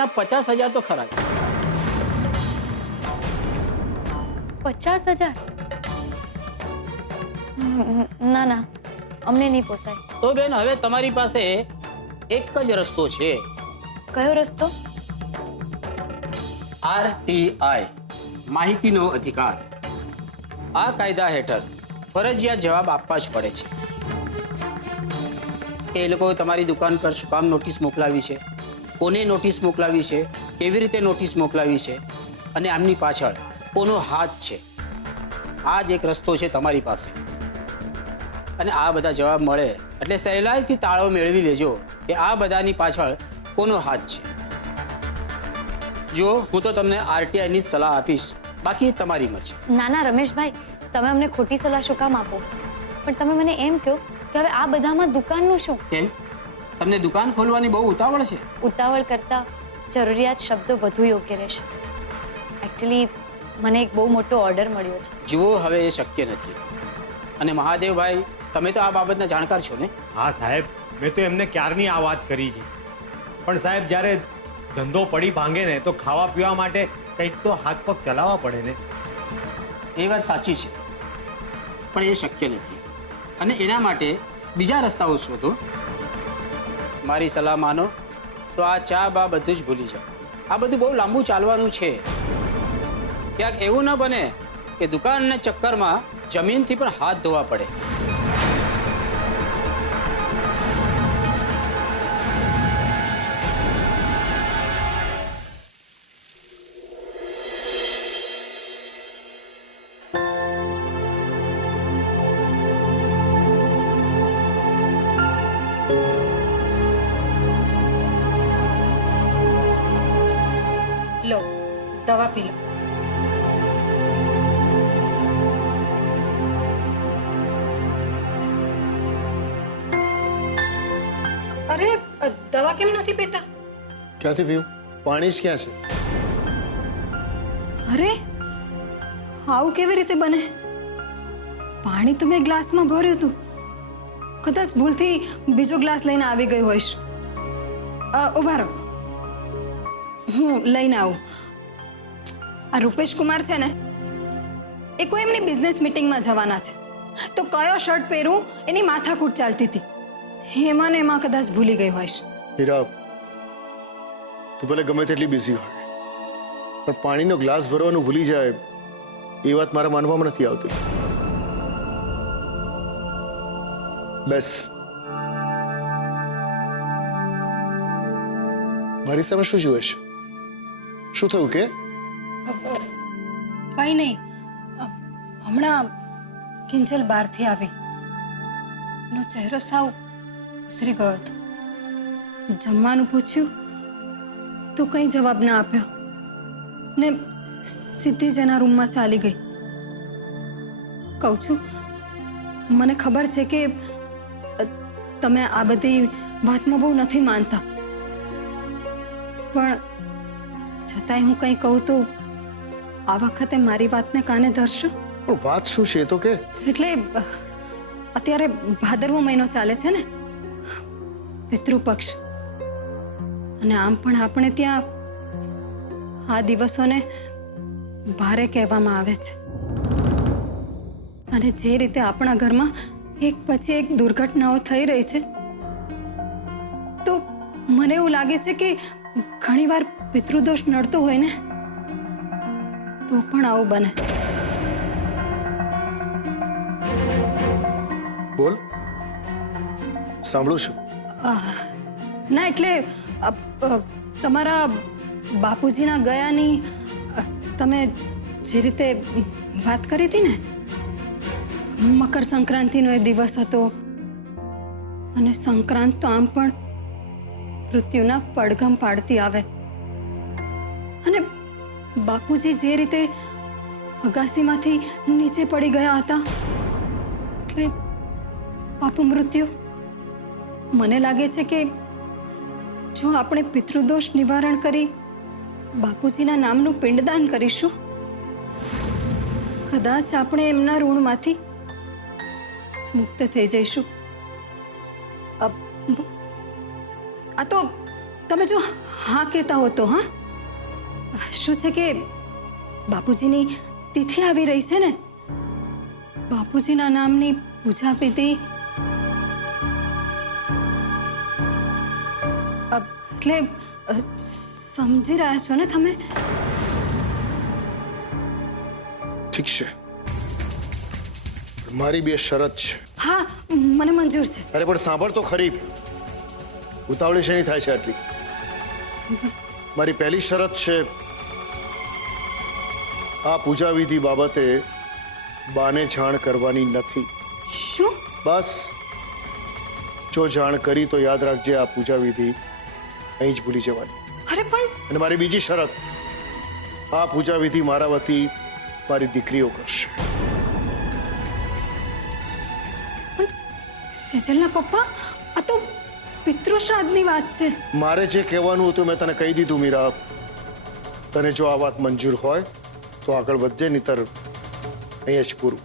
મહિના 50,000 તો ખરા. 50,000? ના ના, અમને નહીં પોસાય. તો બેન, હવે તમારી પાસે એક જ રસ્તો છે. કયો રસ્તો? RTI, માહિતીનો અધિકાર. આ કાયદા હેઠળ ફરજિયાત જવાબ આપવા જ પડે છે. એ લોકો તમારી દુકાન પર શું કામ નોટિસ મોકલાવી છે, કોને નોટિસ મોકલાવી છે, કેવી રીતે નોટિસ મોકલાવી છે અને આમની પાછળ કોનો હાથ છે. આ જ એક રસ્તો છે તમારી પાસે. અને આ બધા જવાબ મળે એટલે સહેલાઈથી તાળો મેળવી લેજો કે આ બધાની પાછળ કોનો હાથ છે. જો હું તો તમને RTIની સલાહ આપીશ, બાકી તમારી મરજી. ના ના રમેશભાઈ, તમે અમને ખોટી સલાહ શું કામ આપો? પણ તમે મને એમ કહો કે હવે આ બધામાં દુકાનનું શું? કેમ, તમને દુકાન ખોલવાની બહુ ઉતાવળ છે? ઉતાવળ કરતા જરૂરિયાત શબ્દો વધુ યોગ્ય રહેશે. એકચ્યુઅલી મને એક બહુ મોટો ઓર્ડર મળ્યો છે. જુઓ, હવે એ શક્ય નથી. અને મહાદેવભાઈ, તમે તો આ બાબતના જાણકાર છો ને? હા સાહેબ, મેં તો એમને ક્યારની આ વાત કરી છે. પણ સાહેબ, જ્યારે ધંધો પડી ભાંગે ને તો ખાવા પીવા માટે કંઈક તો હાથ પગ ચલાવવા પડે ને. એ વાત સાચી છે, પણ એ શક્ય નથી. અને એના માટે બીજા રસ્તાઓ શોધો. મારી સલાહ માનો તો આ ચા બા બધું જ ભૂલી જાઓ. આ બધું બહુ લાંબુ ચાલવાનું છે. ક્યાંક એવું ન બને કે દુકાનના ચક્કરમાં જમીનથી પણ હાથ ધોવા પડે. લો, દવા પી લો. અરે, દવા કેમ નથી પીતા? ક્યાંથી પીવું? પાણી જ ક્યાં છે? અરે, આવું કેવી રીતે બને? પાણી તો મેં ગ્લાસમાં ભર્યું હતું. કદાચ ભૂલથી બીજો ગ્લાસ લઈને આવી ગઈ હોઈશ. ઉભા રહો, હું લઈને આવું. આ રૂપેશ કુમાર છે ને, એ કોઈ એમની બિઝનેસ મીટિંગમાં જવાના છે. તો કયો શર્ટ પહેરું એની માથાકૂટ ચાલતી હતી. એમાં ને એમાં કદાચ ભૂલી ગઈ હોઈશ. હીરા, તું ભલે ગમે તેટલી બિઝી હોય, પણ પાણીનો ગ્લાસ ભરવાનું ભૂલી જાય એ વાત મારા માનવામાં નથી આવતી. બસ, મારી સામે શું જુએ છે? શું થયું કે? કઈ નહીં, હમણાં કિંજલ બહારથી આવી. એનો ચહેરો સાવ ઉતરી ગયો હતો. જમવાનું પૂછ્યું તો કંઈ જવાબ ના આપ્યો ને સીધી જ એના રૂમમાં ચાલી ગઈ. કહું છું, મને ખબર છે કે તમે આ બધી વાતમાં બહુ નથી માનતા, પણ છતાંય હું કંઈ કહું તો આ વખતે મારી વાતને કાને ધરશો? પણ વાત શું છે તો કે? એટલે અત્યારે ભાદરવો મહિનો ચાલે છે ને, પિતૃપક્ષ. અને આમ પણ આપણે ત્યાં આ દિવસોને ભારે કહેવામાં આવે છે. અને જે રીતે આપણા ઘરમાં એક પછી એક દુર્ઘટનાઓ થઈ રહી છે, તો મને એવું લાગે છે કે ઘણીવાર પિતૃદોષ નડતો હોય ને, તો પણ આવું બને. બોલ, સાંભળું છું. ના એટલે તમારા બાપુજીના ગયાની તમે જે રીતે વાત કરી હતી ને, મકર સંક્રાંતિનો એ દિવસ હતો અને સંક્રાંત તો આમ પણ મૃત્યુના પડઘમ પાડતી આવે. અને બાપુજી જે રીતે અગાસીમાંથી નીચે પડી ગયા હતા, એટલે બાપુ મૃત્યુ. મને લાગે છે કે જો આપણે પિતૃદોષ નિવારણ કરી બાપુજીના નામનું પિંડદાન કરીશું, કદાચ આપણે એમના ઋણમાંથી મુક્ત થઈ જઈશું. આ તો તમે જો હા કહેતા હો તો હા શું છે કે બાપુજીની તિથિ આવી રહી છે ને બાપુજીના નામની પૂજા વિધિ એટલે સમજી રહ્યા છો ને તમે ઠીક છે મારી બે શરત છે હા મને મંજૂર છે અરે પણ સાંભળ તો ખરી ઉતાવળી શેની થાય છે આટલી મારી પહેલી શરત છે આ પૂજા વિધિ બાબતે બાને જાણ કરવાની નથી શું બસ જો જાણ કરી તો યાદ રાખજે આ પૂજા વિધિ અહીં જ ભૂલી જવાની અરે પણ અને મારી બીજી શરત આ પૂજા વિધિ મારા વતી મારી દીકરીઓ કરશે સેજલના પપ્પા આ તો પિતૃશ્રાદ્ધની વાત છે મારે જે કહેવાનું હતું મેં તને કહી દીધું મીરા તને જો આ વાત મંજૂર હોય તો આગળ વધજે નહીતર અહીંયા જ પૂરું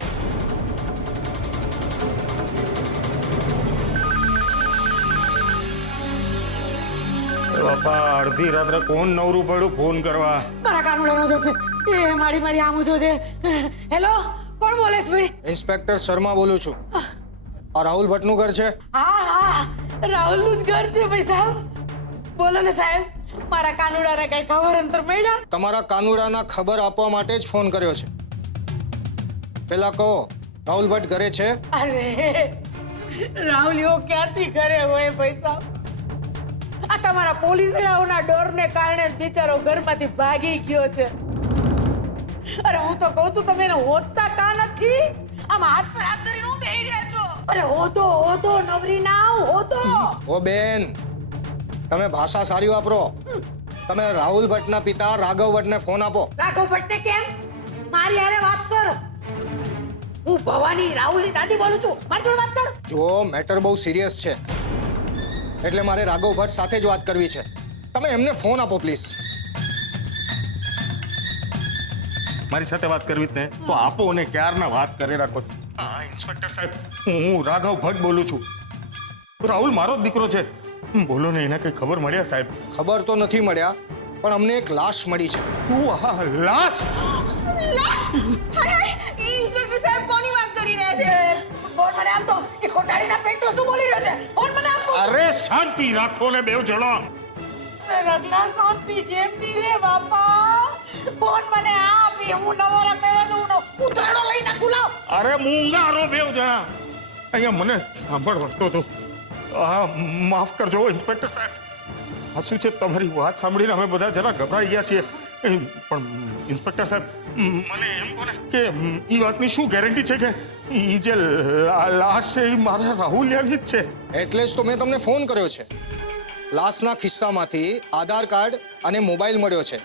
બાપા અડધી રાત્રે કોણ નવરું પડ્યું ફોન કરવા મારા કાનુડાનો જશે એ મારી આમ જોજે હેલો કોણ બોલે છે ભાઈ ઇન્સ્પેક્ટર શર્મા બોલું છું આ રાહુલ ભટ્ટનું ઘર છે હા રાહુલનું જ ઘર છે ભાઈ સાહેબ બોલો ને સાહેબ મારા કાનુડાને કઈ ખબર અંતર મળ્યા તમારા કાનુડાના ખબર આપવા માટે જ ફોન કર્યો છે પેલા કહો રાહુલ ભટ્ટ ઘરે છે અરે રાહુલ એવો ક્યાંથી ઘરે હોય ભાઈ સાહેબ આ તમારા પોલીસડાઓના ડરને કારણે બિચારો ઘરમાંથી ભાગી ગયો છે અરે હું તો કહું છું તમે એને હોદતા કા નથી આમ હાથ પર હાથ ધરીને હું બેહી રહ્યા છો અરે હોતો નવરી ના હોતો ઓ બેન તમે ભાષા સારી વાપરો તમે રાહુલ ભટ્ટના પિતા રાઘવ ભટ્ટને ફોન આપો રાઘવ ભટ્ટને કેમ મારી હારે વાત કર હું ભવાની રાહુલની દાદી બોલું છું મારી જોડે વાત કર જો મેટર બહુ સિરિયસ છે એટલે મારે રાઘવ ભટ્ટ સાથે જ વાત કરવી છે તમે એમને ફોન આપો પ્લીઝ મારી સાથે વાત કરવી જ ને તો આપો ને ક્યારના વાત કરી રાખો હા ઇન્સ્પેક્ટર સાહેબ હું રાઘવ ભટ્ટ બોલું છું રાહુલ મારો જ દીકરો છે બોલો ને એને કઈ ખબર મળ્યા સાહેબ ખબર તો નથી મળ્યા પણ અમને એક લાશ મળી છે હા લાશ લાશ ઇન્સ્પેક્ટર સાહેબ કોની વાત કરી રહ્યા છે કોણ મને આમ તો એ ખોટાડીના પેટો શું બોલી રહ્યો છે કોણ મને આમ અરે શાંતિ રાખો ને બેવ જણો રગલા શાંતિ કેમ ની રે બાપા કોણ મને આપી હું નવરા કર્યો છું ઉતારડો લઈને ગુલાવ અરે મૂંગારો બેવ જણા અહીંયા મને સાંભળતો હતો હા માફ કરજો ઇન્સ્પેક્ટર સાહેબ આ શું છે તમારી વાત સાંભળીને અમે બધા જરા ગભરાઈ ગયા છીએ પણ ઇન્સ્પેક્ટર સાહેબ મને એમ કહો ને કે એ વાતની શું ગેરંટી છે કે એ જે લાશ છે એ મારા રાહુલિયાની જ છે એટલે જ તો મેં તમને ફોન કર્યો છે લાશના ખિસ્સામાંથી આધાર કાર્ડ અને મોબાઈલ મળ્યો છે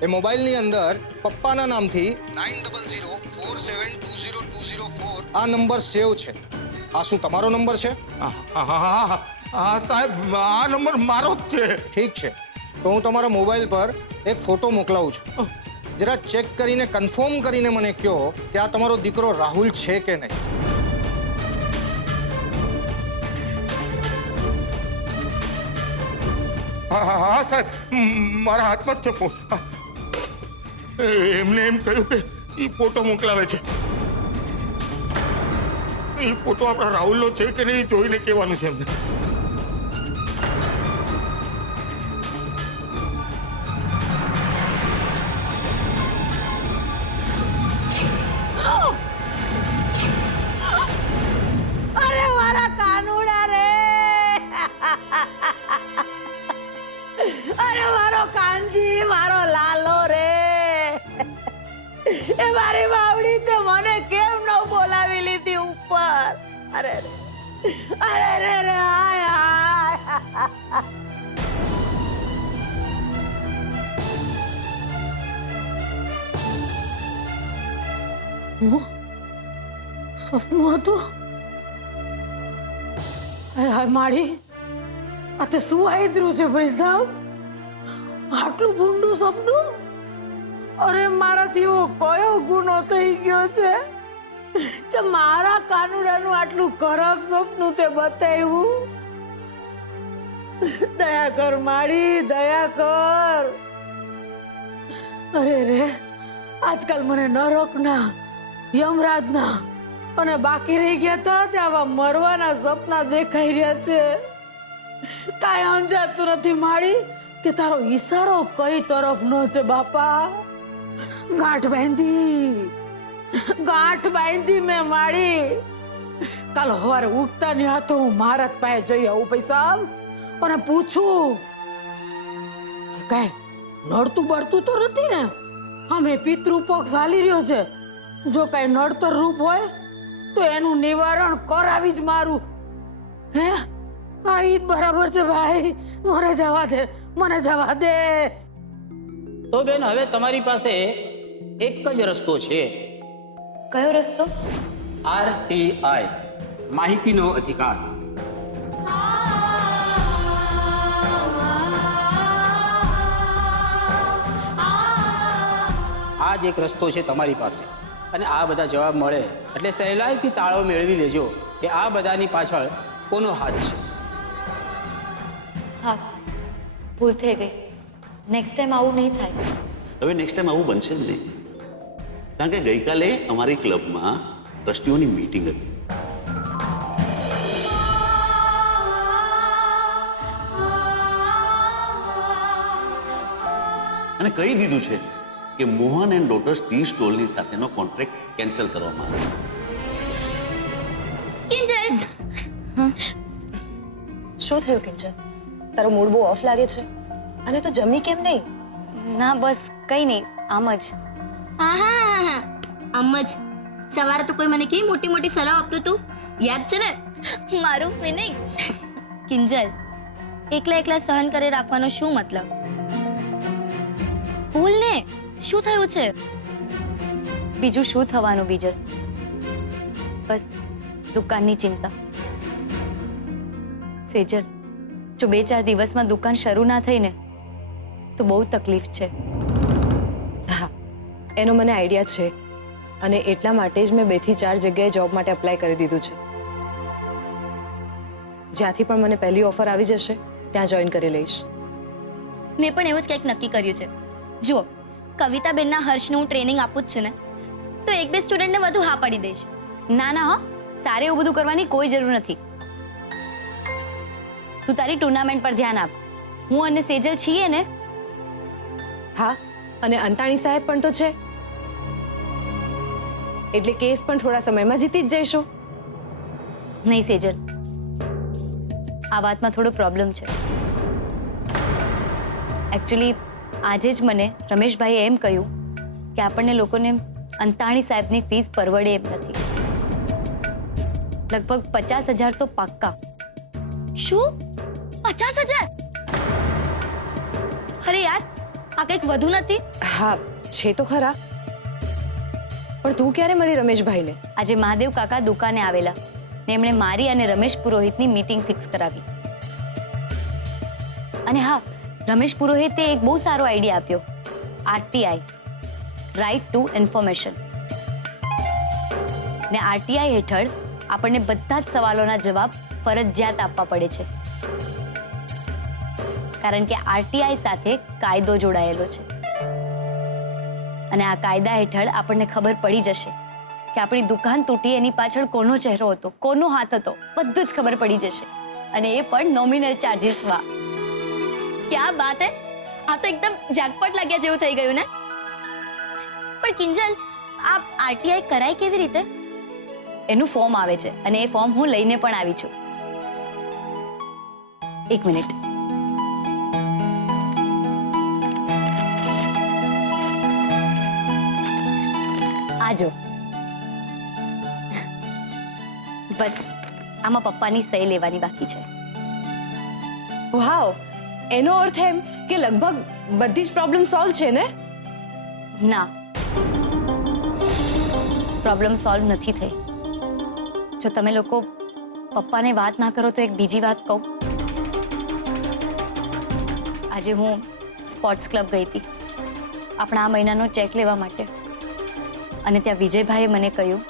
એ મોબાઈલની અંદર પપ્પાના નામથી 9004720204 આ નંબર સેવ છે આ શું તમારો નંબર છે હા સાહેબ આ નંબર મારો જ છે ઠીક છે તો હું તમારા મોબાઈલ પર એક ફોટો મોકલાવું છું જરા ચેક કરીને કન્ફર્મ કરીને મને કહો કે આ તમારો દીકરો રાહુલ છે કે નહીં હા સાહેબ મારા હાથમાં જ છે ફોન એમને એમ કહ્યું કે એ ફોટો મોકલાવે છે એ ફોટો આપણા રાહુલનો છે કે નહીં જોઈને કહેવાનું છે એમને અરે મારા કાનુડા રે અરે મારો કાનજી મારો લાલો રે એ મારી બાવડી તે મને કેમ ન બોલાવી લીધી ઉપર અરે રે હાય હાય સપનું હતું હાય માડી આ તે શું આયત્રું છે ભાઈ સાહેબ આટલું ભૂંડું સપનું અરે મારાથી એવો કયો ગુનો થઈ ગયો છે કે મારા કાનુડાનું આટલું ખરાબ સપનું તે બતાવ્યું દયા કર માડી, દયા કર. અરે રે, આજકાલ મને નરકના, યમરાજના અને બાકી રહી ગયા હતા તે આવા મરવાના સપના દેખાઈ રહ્યા છે. કાંઈ સમજાતું નથી માડી કે તારો ઈશારો કઈ તરફનો છે બાપા. ગાંઠ બાંધી મેં માડી. કાલ સવારે ઉઠતા ની હાથો હું મહારાજ પાસે જઈ આવું પૈસા અને પૂછું કે કાંઈ નડતું બળતું તો નથી ને. અમે પિતૃપક્ષ હાલી રહ્યો છે, જો કાંઈ નડતર રૂપ હોય તો એનું નિવારણ કરાવી જ મારું. હે આ ઈ જ બરાબર છે ભાઈ, મને જવા દે. તો બેન, હવે તમારી પાસે એક જ રસ્તો છે. કયો રસ્તો? RTI, માહિતીનો અધિકાર. આ જ એક રસ્તો છે તમારી પાસે, અને આ બધા જવાબ મળે એટલે સહેલાઈથી તાળો મેળવી લેજો કે આ બધાની પાછળ કોનો હાથ છે. હા, ભૂલ થઈ ગઈ. નેક્સ્ટ ટાઈમ આવું નહીં થાય. હવે નેક્સ્ટ ટાઈમ આવું બનશે જ નહીં, કારણ કે ગઈકાલે અમારી ક્લબમાં ટ્રસ્ટીઓની મીટિંગ હતી. અને કહી દીધું છે કે મોહન એન્ડ ડોટર્સ ટી સ્ટોલની સાથેનો કોન્ટ્રાક્ટ કેન્સલ કરવામાં આવે. શું થયું કિંજલ? તારો મૂડ બહુ ઓફ લાગે છે, અને તું જમી કેમ નહીં? ના બસ કંઈ નહીં, આમ જ. આહા, આમ જ. સવારે તો કોઈ મને કેવી મોટી મોટી સલાહ આપતું તું, યાદ છે ને? મારું ફિનિક્સ. કિંજલ, એકલા એકલા સહન કરી રાખવાનો શું મતલબ? બોલ ને, શું થયું છે? બીજું શું થવાનું બીજલ? બસ દુકાનની ચિંતા. સેજલ, જો 2-4 દિવસમાં દુકાન શરૂ ના થઈ ને તો બહુ તકલીફ છે. હા, એનો મને આઈડિયા છે, અને એટલા માટે જ મેં 2 થી 4 જગ્યાએ જોબ માટે અપ્લાય કરી દીધું છે. જ્યાંથી પણ મને પહેલી ઓફર આવી જશે ત્યાં જોઈન કરી લઈશ. મેં પણ એવું જ કંઈક નક્કી કર્યું છે. જુઓ, કવિતાબેનના હર્ષનું હું ટ્રેનિંગ આપું જ છું ને, તો 1-2 સ્ટુડન્ટને વધુ હા પાડી દઈશ. ના ના હા, તારે એવું બધું કરવાની કોઈ જરૂર નથી. તું તારી ટુર્નામેન્ટ પર ધ્યાન આપ. હું અને સેજલ છીએ ને. હા, અને અંતાણી સાહેબ પણ તો છે, એટલે કેસ પણ થોડા સમયમાં જીતી જ જઈશું. નહીં સેજલ, આ વાતમાં થોડો પ્રોબ્લેમ છે. એકચ્યુઅલી આજે જ મને રમેશભાઈએ એમ કહ્યું કે આપણને લોકોને અંતાણી સાહેબની ફીસ પરવડે એમ નથી. લગભગ 50,000 તો પાક્કા. શું? 50,000? અરે યાર, આ કંઈક વધુ નથી? હા છે તો ખરા, પણ તું ક્યારે મળી રમેશભાઈને? આજે મહાદેવ કાકા દુકાને આવેલા ને એમણે મારી અને રમેશ પુરોહિતની મીટિંગ ફિક્સ કરાવી. અને હા, રમેશ પુરોહિતે એક બહુ સારો આઈડિયા આપ્યો. RTI, right to information. ને RTI હેઠળ આપણને બધા જ સવાલોના જવાબ ફરજિયાત આપવા પડે છે, કારણ કે RTI સાથે કાયદો જોડાયેલો છે. અને આ કાયદા હેઠળ આપણને ખબર પડી જશે કે આપણી દુકાન તૂટી એની પાછળ કોનો ચહેરો હતો, કોનો હાથ હતો, બધું જ ખબર પડી જશે, અને એ પણ નોમિનલ ચાર્જીસમાં. ક્યાં બાત હે! આ તો એકદમ જાગપટ લાગ્યા જેવું થઈ ગયું ને. પણ કિંજલ, આ RTI કરાય કેવી રીતે? એનું ફોર્મ આવે છે, અને એ ફોર્મ હું લઈને પણ આવી છું. 1 મિનિટ. આજો. બસ આમાં પપ્પાની સહી લેવાની બાકી છે. વાવ, એનો અર્થ એમ કે લગભગ બધી જ પ્રોબ્લેમ સોલ્વ છે ને? ના, પ્રોબ્લેમ સોલ્વ નથી થઈ. જો તમે લોકો પપ્પાને વાત ના કરો તો એક બીજી વાત કહું. આજે હું સ્પોર્ટ્સ ક્લબ ગઈ હતી આપણા આ મહિનાનો ચેક લેવા માટે, અને ત્યાં વિજયભાઈએ મને કહ્યું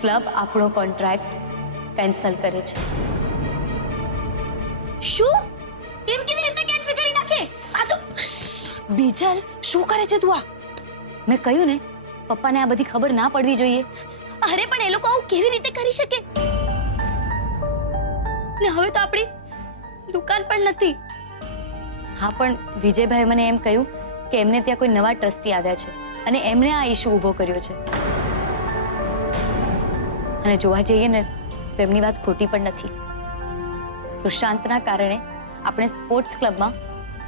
ક્લબ આપણો કોન્ટ્રાક્ટ કેન્સલ કરે છે. શું? એમ કેવી રીતે કેન્સલ કરી નાખે? આ તો બીજલ શું કરે છે તું આ? મેં કહ્યું ને પપ્પાને આ બધી ખબર ના પડવી જોઈએ. અરે પણ એ લોકો આવું કેવી રીતે કરી શકે? ને હવે તો આપણી દુકાન પણ નથી. હા પણ વિજયભાઈ મને એમ કહ્યું કે એમને ત્યાં કોઈ નવા ટ્રસ્ટી આવ્યા છે અને એમણે આ ઇશ્યુ ઊભો કર્યો છે. અને જોવા જઈએ ને તો એમની વાત ખોટી પણ નથી. સુશાંતના કારણે આપણે સ્પોર્ટ્સ ક્લબમાં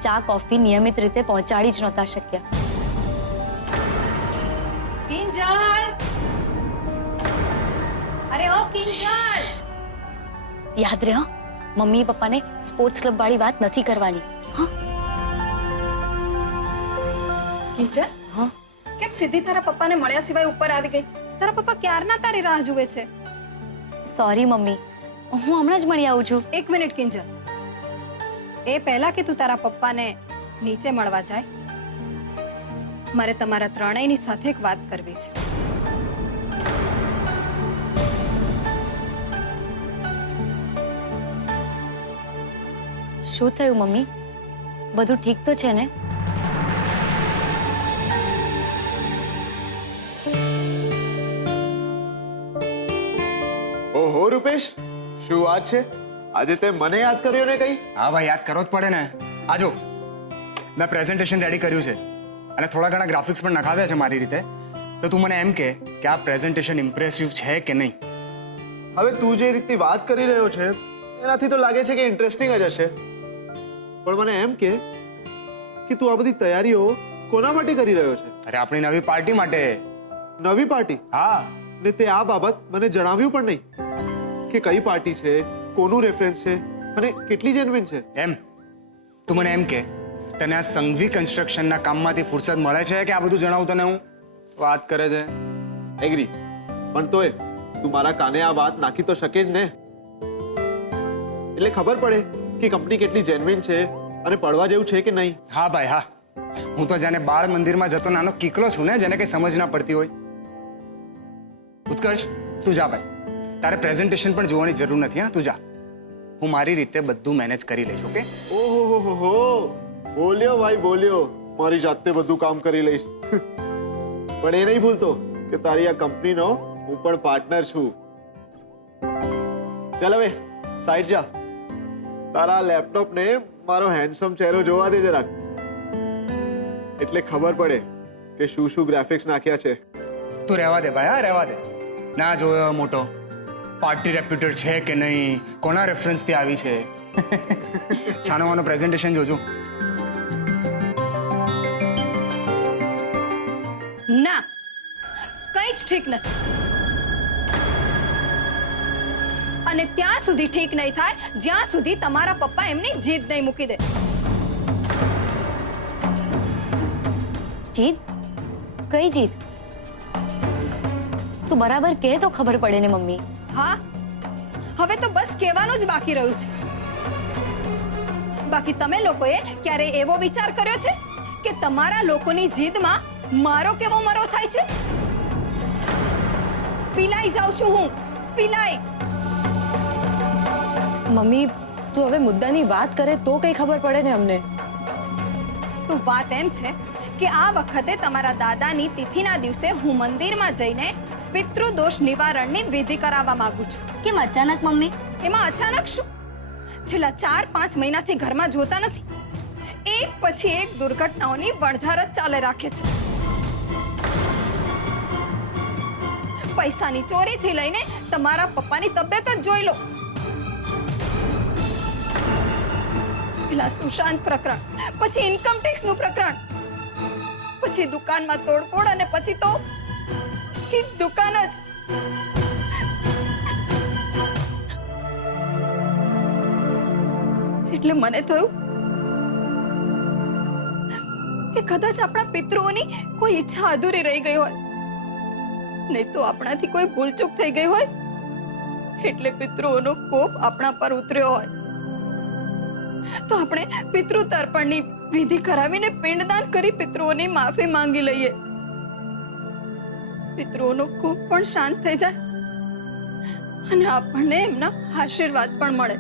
ચા કોફી નિયમિત રીતે પહોંચાડી જ નહોતા શક્યા. કિંજલ, અરે ઓ કિંજલ, યાદ રહે મમ્મી પપ્પાને સ્પોર્ટ્સ ક્લબ વાળી વાત નથી કરવાની. હા કિંજલ, હા કેમ સીધી તારા પપ્પાને મળ્યા સિવાય ઉપર આવી ગઈ? તારા પપ્પા ક્યારના તારી રાહ જુએ છે. સોરી મમ્મી, હું હમણાં જ મળી આવું છું. એક મિનિટ કિંજલ, એ પહેલા કે તું તારા પપ્પાને નીચે મળવા જાય, મારે તમારા ત્રણેયની સાથે એક વાત કરવી છે. શું થયું મમ્મી? બધું ઠીક તો છે ને? ઓહો રૂપેશ, શું વાત છે? આજે તે મને યાદ કર્યો ને કઈ? હા ભાઈ, યાદ કરવો જ પડે ને. આજો મેં પ્રેઝન્ટેશન રેડી કર્યું છે અને થોડા ઘણા ગ્રાફિક્સ પણ નખાવ્યા છે મારી રીતે. તો તું મને એમ કે આ પ્રેઝન્ટેશન ઇમ્પ્રેસિવ છે કે નહીં? હવે તું જે રીતની વાત કરી રહ્યો છે એનાથી તો લાગે છે કે ઇન્ટરેસ્ટિંગ જ હશે. પણ મને એમ કે તું આ બધી તૈયારીઓ કોના માટે કરી રહ્યો છે? અરે આપણી નવી પાર્ટી માટે. નવી પાર્ટી? હા. ને તે આ બાબત મને જણાવ્યું પણ નહીં કે કઈ પાર્ટી છે, કોનું રેફરન્સ છે અને કેટલી જેન્યુઇન છે. એમ તું મને એમ કે તને આ સંઘવી કન્સ્ટ્રક્શનના કામમાંથી ફુરસદ મળે છે કે આ બધું જણાવું તને? હું વાત કરે છે. એગ્રી, પણ તોય તું મારા કાને આ વાત નાખી તો શકે જ ને, એટલે ખબર પડે કે કંપની કેટલી જેન્યુઇન છે અને પડવા જેવું છે કે નહીં. હા ભાઈ હા, હું તો જાણે બાળ મંદિરમાં જતો નાનો કીકલો છું ને, જેને કઈ સમજ ના પડતી હોય. ઉત્કર્ષ તું જા ભાઈ, તારે પ્રેઝન્ટેશન પણ જોવાની જરૂર નથી. હા તું જા, હું મારી રીતે બધું મેનેજ કરી લઈશ. ઓકે? ઓહો હો હો, બોલ્યો ભાઈ બોલ્યો, મારી જાતે બધું કામ કરી લઈશ. પણ એ નહીં ભૂલતો કે તારી આ કંપનીનો હું પણ પાર્ટનર છું. ચાલ હવે સાઈડ જા, તારા લેપટોપને મારો હેન્ડસમ ચહેરો જોવા દે જરાક, એટલે ખબર પડે કે શું શું ગ્રાફિક્સ નાખ્યા છે. તું રહેવા દે ભાઈ, હા રહેવા દે. ના જોયો મોટો, પાર્ટી રેપ્યુટેડ છે કે નહીં, કોના રેફરન્સથી આવી છે. છાનો માનો પ્રેઝન્ટેશન જોજો. ના, કંઈ જ ઠીક નથી. અને ત્યાં સુધી ઠીક નહીં થાય જ્યાં સુધી તમારા પપ્પા એમની જીદ નહીં મૂકી દે. જીત? કઈ જીત? તું બરાબર કહે તો ખબર પડે ને મમ્મી. હા, હવે તો બસ કહેવાનું જ બાકી રહ્યું છે. બાકી તમે લોકોએ ક્યારે એવો વિચાર કર્યો છે કે તમારા લોકોની જીદમાં મારો કેવો મરો થાય છે? પીલાઈ જાઉં છું હું, પીલાઈ. મમ્મી તું હવે મુદ્દાની વાત કરે તો કઈ ખબર પડે ને અમને. તો વાત એમ છે કે આ વખતે તમારા દાદાની તિથિના દિવસે હું મંદિરમાં જઈને પિતૃદોષ નિવારણની વિધિ કરાવવા માંગુ છું. કેમ અચાનક મમ્મી? એમાં અચાનક શું? છેલ્લા 4-5 મહિનાથી ઘરમાં જોતા નથી, એક પછી એક દુર્ઘટનાઓની વણઝાર જ ચાલે રાખે છે. પૈસાની ચોરીથી લઈને તમારા પપ્પાની તબિયત જ જોઈ લો. પેલા સુશાંત પ્રકરણ, પછી ઇન્કમ ટેક્સ નું પ્રકરણ, પછી દુકાનમાં તોડફોડ અને પછી તો દુકાન જ. એટલે મને થયું કે કદાચ આપણા પિતૃઓની કોઈ ઈચ્છા અધૂરી રહી ગઈ હોય, નહીં તો આપણાથી કોઈ ભૂલચૂક થઈ ગઈ હોય, એટલે પિતૃઓનો કોપ આપણા પર ઉતર્યો હોય. તો આપણે પિતૃ તર્પણની વિધિ કરાવીને પિંડદાન કરી પિતૃઓની માફી માંગી લઈએ. પિતૃઓનો કોપ પણ શાંત થઈ જાય અને આપણને એમના આશીર્વાદ પણ મળે.